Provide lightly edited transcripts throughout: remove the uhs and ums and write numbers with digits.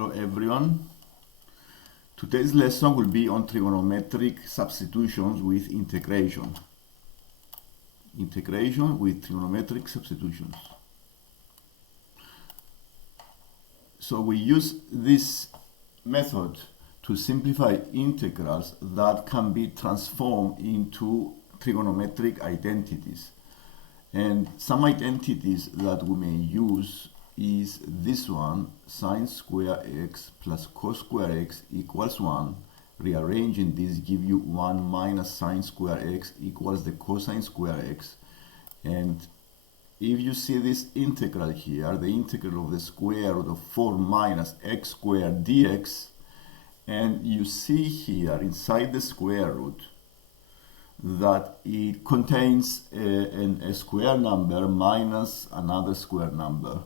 Hello everyone. Today's lesson will be on trigonometric substitutions with integration. Integration with trigonometric substitutions. So we use this method to simplify integrals that can be transformed into trigonometric identities. And some identities that we may use is this one, sine square x plus cos square x equals 1. Rearranging this give you 1 minus sine square x equals the cosine square x. And if you see this integral here, the integral of the square root of 4 minus x squared dx, and you see here inside the square root that it contains a square number minus another square number.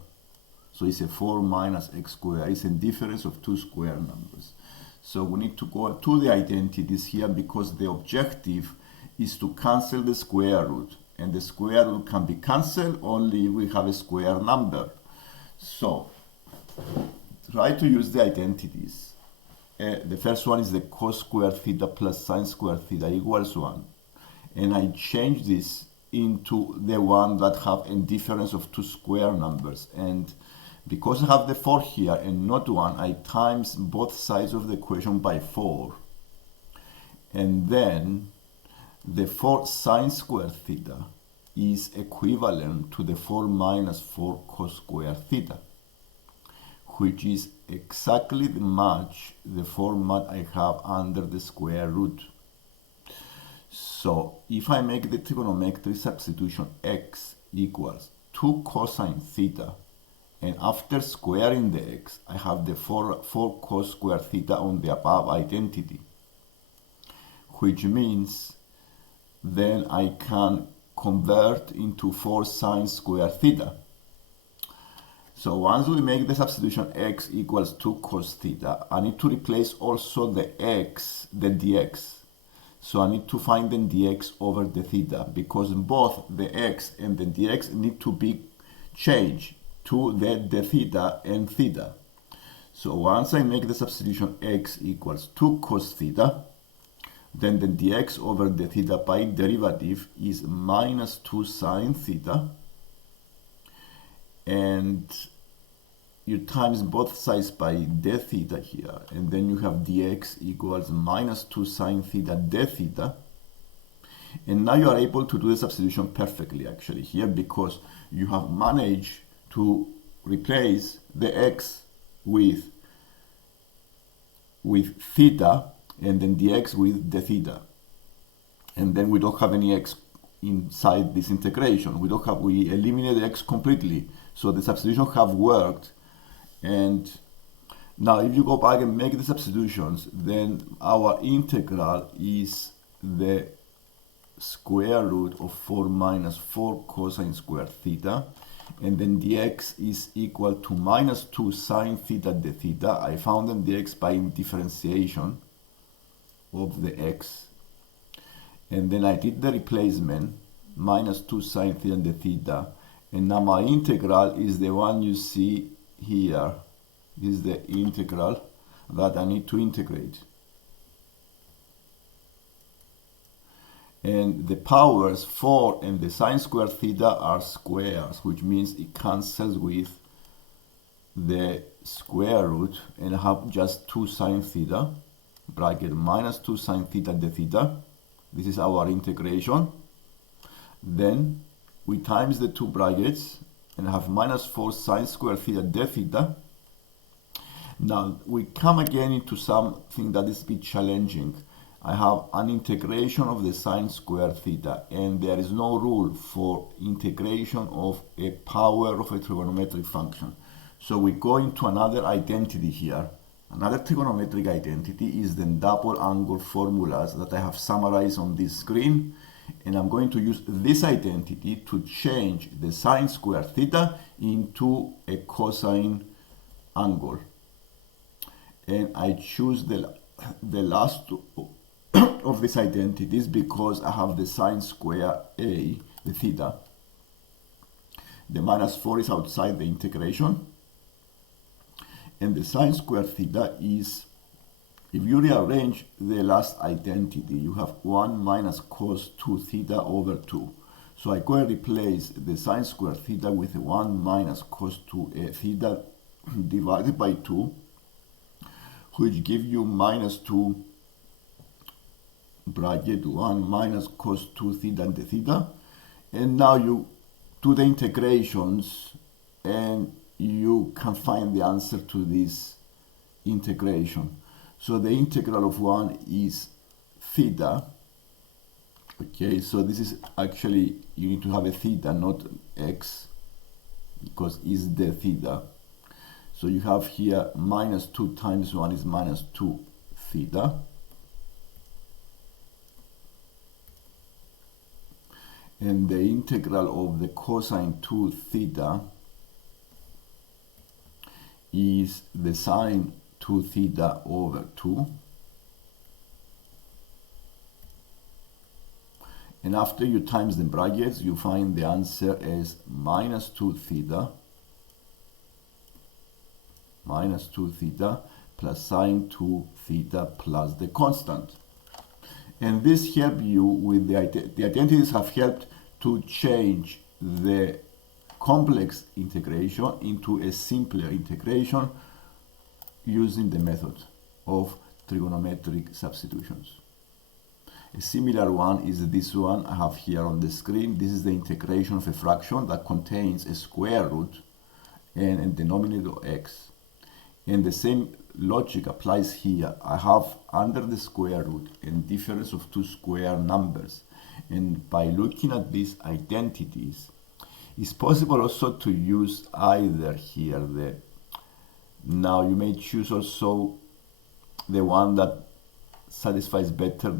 So it's a 4 minus x squared. It's a difference of two square numbers. So we need to go to the identities here because the objective is to cancel the square root. And the square root can be cancelled only if we have a square number. So try to use the identities. The first one is the cos squared theta plus sine squared theta equals 1. And I change this into the one that have a difference of two square numbers. And because I have the 4 here and not 1, I times both sides of the equation by 4. And then the 4 sine squared theta is equivalent to the 4 minus 4 cos squared theta, which is exactly the match the format I have under the square root. So if I make the trigonometric substitution x equals 2 cosine theta, and after squaring the x, I have the 4 cos squared theta on the above identity, which means then I can convert into 4 sine squared theta. So once we make the substitution x equals 2 cos theta, I need to replace also the x, the dx. So I need to find the dx over the theta because both the x and the dx need to be changed to the theta and theta. So once I make the substitution x equals 2 cos theta, then the dx over the theta by derivative is minus 2 sine theta, and you times both sides by d theta here, and then you have dx equals minus 2 sine theta d theta. And now you are able to do the substitution perfectly actually here because you have managed to replace the x with theta and then dx with the theta. And then we don't have any x inside this integration. We eliminate the x completely. So the substitution have worked. And now if you go back and make the substitutions, then our integral is the square root of 4 minus 4 cosine squared theta, and then dx is equal to minus 2 sine theta d theta. I found the dx by differentiation of the x, and then I did the replacement, minus 2 sine theta d theta, and now my integral is the one you see here. This is the integral that I need to integrate. And the powers 4 and the sine squared theta are squares, which means it cancels with the square root, and I have just 2 sine theta, bracket minus 2 sine theta d theta. This is our integration. Then we times the two brackets and have minus 4 sine squared theta d theta. Now we come again into something that is a bit challenging. I have an integration of the sine squared theta, and there is no rule for integration of a power of a trigonometric function. So we go into another identity here. Another trigonometric identity is the double angle formulas that I have summarized on this screen, and I'm going to use this identity to change the sine squared theta into a cosine angle. And I choose the last two of these identities because I have the sine square a, the theta. The minus 4 is outside the integration. And the sine squared theta is, if you rearrange the last identity, you have 1 minus cos 2 theta over 2. So I go and replace the sine squared theta with 1 minus cos 2 theta divided by 2, which give you minus 2 bracket 1 minus cos 2 theta and the theta. And now you do the integrations and you can find the answer to this integration. So the integral of 1 is theta. Okay, so this is actually, you need to have a theta, not x, because is the theta. So you have here minus 2 times 1 is minus 2 theta. And the integral of the cosine 2 theta is the sine 2 theta over 2. And after you times the brackets, you find the answer as minus 2 theta plus sine 2 theta plus the constant. And this helps you with the identities have helped to change the complex integration into a simpler integration using the method of trigonometric substitutions. A similar one is this one I have here on the screen. This is the integration of a fraction that contains a square root and a denominator x. And the same logic applies here. I have under the square root a difference of two square numbers. And by looking at these identities, it's possible also to use either here the, now you may choose also the one that satisfies better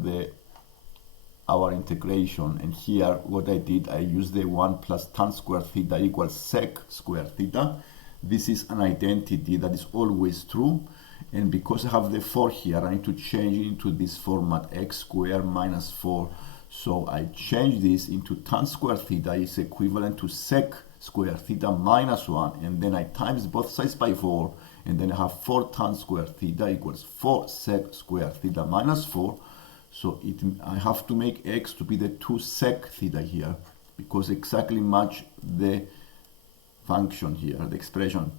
our integration. And here what I did, I used the 1 plus tan squared theta equals sec squared theta. This is an identity that is always true, and because I have the 4 here, I need to change it into this format, x squared minus 4. So I change this into tan squared theta is equivalent to sec squared theta minus 1, and then I times both sides by 4, and then I have 4 tan squared theta equals 4 sec squared theta minus 4. So I have to make x to be the 2 sec theta here, because exactly match the function here, the expression.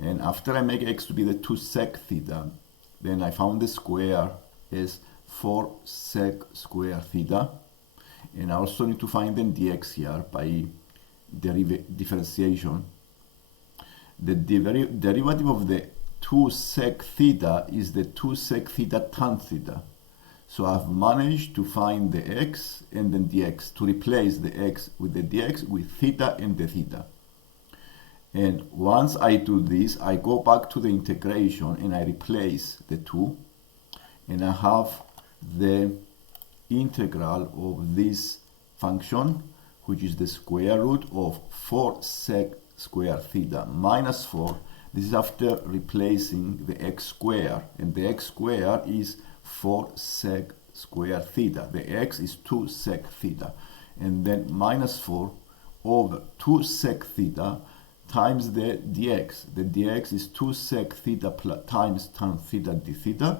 And after I make x to be the 2 sec theta, then I found the square is 4 sec square theta. And I also need to find the dx here by differentiation. The derivative of the 2 sec theta is the 2 sec theta tan theta. So I've managed to find the x and then dx, to replace the x with the dx with theta and the theta. And once I do this, I go back to the integration and I replace the 2, and I have the integral of this function, which is the square root of 4 sec square theta minus 4. This is after replacing the x square, and the x square is 4 sec square theta. The x is 2 sec theta, and then minus 4 over 2 sec theta times the dx. The dx is 2 sec theta times tan theta d theta.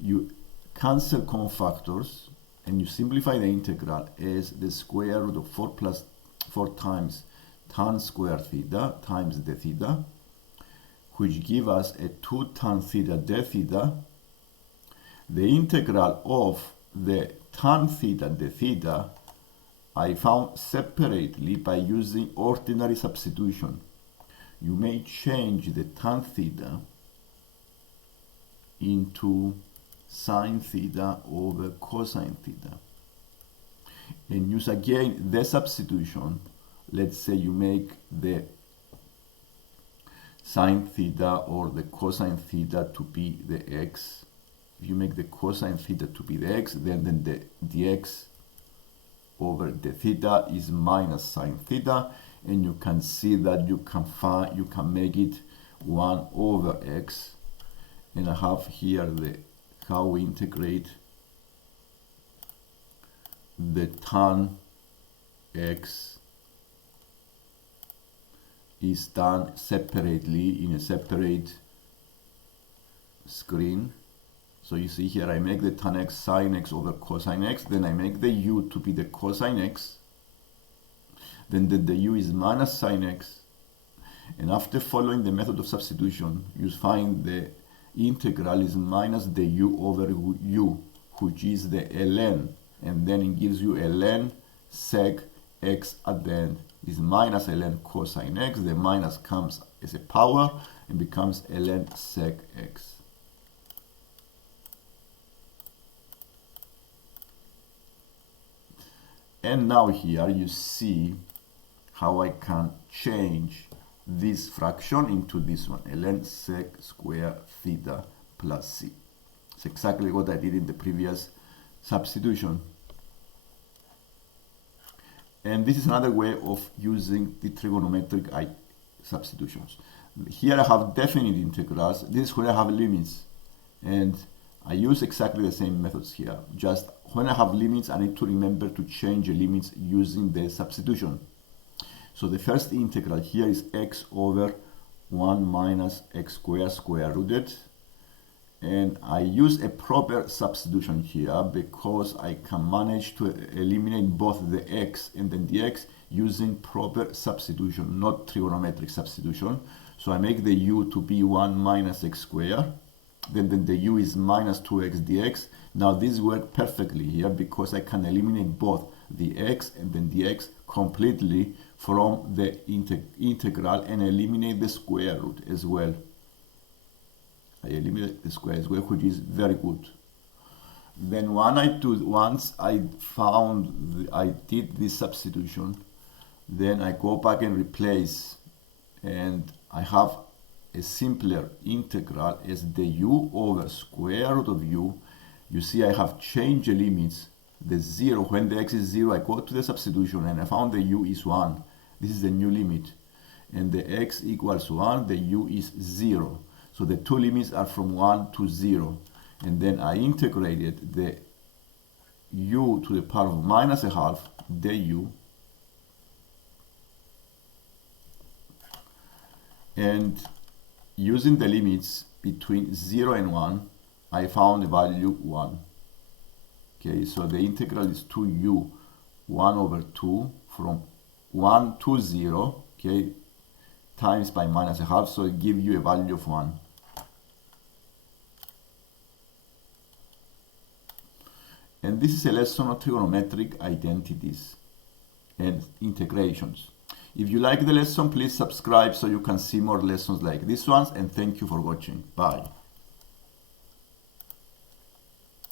You cancel common factors and you simplify the integral as the square root of 4 times tan square theta times the theta, which give us a 2 tan theta d theta. The integral of the tan theta d theta I found separately by using ordinary substitution. You may change the tan theta into sine theta over cosine theta, and use again the substitution. Let's say you make the sine theta or the cosine theta to be the x. If you make the cosine theta to be the x, then the dx over the theta is minus sine theta, and you can see that you can make it 1 over x. And I have here how we integrate the tan x is done separately in a separate screen. So you see here I make the tan x sine x over cosine x, then I make the u to be the cosine x, then the u is minus sine x, and after following the method of substitution you find the integral is minus the u over u, which is the ln, and then it gives you ln sec x at the end. Is minus ln cosine x, the minus comes as a power and becomes ln sec x. And now here you see how I can change this fraction into this one, ln sec square theta plus c. It's exactly what I did in the previous substitution. And this is another way of using the trigonometric substitutions. Here I have definite integrals. This is where I have limits. And I use exactly the same methods here. Just when I have limits, I need to remember to change the limits using the substitution. So the first integral here is x over 1 minus x squared square rooted. And I use a proper substitution here because I can manage to eliminate both the x and then the x using proper substitution, not trigonometric substitution. So I make the u to be 1 minus x squared. Then the u is minus 2x dx. Now this works perfectly here because I can eliminate both the x and then the x completely from the integral and eliminate the square root as well. I eliminate the square as well, which is very good. Then once I did this substitution, then I go back and replace, and I have a simpler integral as the u over square root of u. You see I have changed the limits. The 0, when the x is 0, I go to the substitution and I found the u is 1. This is the new limit. And the x equals 1, the u is 0. So the two limits are from 1 to 0. And then I integrated the u to the power of minus a half, du. And using the limits between 0 and 1, I found the value 1. Okay, so the integral is 2u 1 over 2 from 1 to 0, okay, times by minus a half, so it gives you a value of 1. And this is a lesson on trigonometric identities and integrations. If you like the lesson, please subscribe so you can see more lessons like this ones, and thank you for watching. Bye.